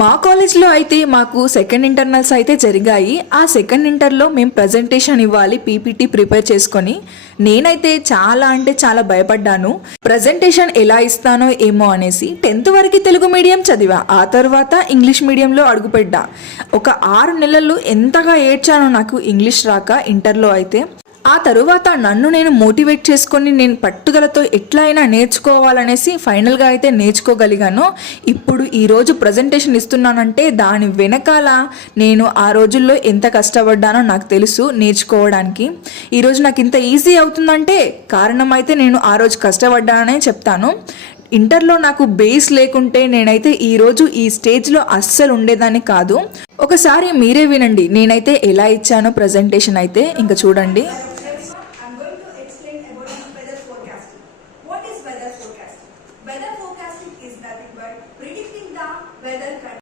మా కాలేజ్లో అయితే మాకు సెకండ్ ఇంటర్నల్స్ అయితే జరిగాయి. ఆ సెకండ్ ఇంటర్లో మేము ప్రజెంటేషన్ ఇవ్వాలి, పీపీటీ ప్రిపేర్ చేసుకొని. నేనైతే చాలా అంటే చాలా భయపడ్డాను, ప్రజెంటేషన్ ఎలా ఇస్తానో ఏమో అనేసి. 10th వరకు తెలుగు మీడియం చదివా, ఆ తర్వాత ఇంగ్లీష్ మీడియంలో అడుగుపెట్టా. ఒక 6 నెలలు ఎంతగా ఏడ్చానో నాకు ఇంగ్లీష్ రాక ఇంటర్లో అయితే. ఆ తరువాత నన్ను నేను మోటివేట్ చేసుకొని నేను పట్టుదలతో ఎట్లా అయినా నేర్చుకోవాలనేసి ఫైనల్గా అయితే నేర్చుకోగలిగాను. ఇప్పుడు ఈరోజు ప్రజెంటేషన్ ఇస్తున్నానంటే దాని వెనకాల నేను ఆ రోజుల్లో ఎంత కష్టపడ్డానో నాకు తెలుసు నేర్చుకోవడానికి. ఈరోజు నాకు ఇంత ఈజీ అవుతుందంటే కారణం అయితే నేను ఆ రోజు కష్టపడ్డాననే చెప్తాను. ఇంటర్లో నాకు బేస్ లేకుంటే నేనైతే ఈరోజు ఈ స్టేజ్లో అస్సలు ఉండేదాన్ని కాదు. ఒకసారి మీరే వినండి నేనైతే ఎలా ఇచ్చానో ప్రజెంటేషన్ అయితే. ఇంకా చూడండి.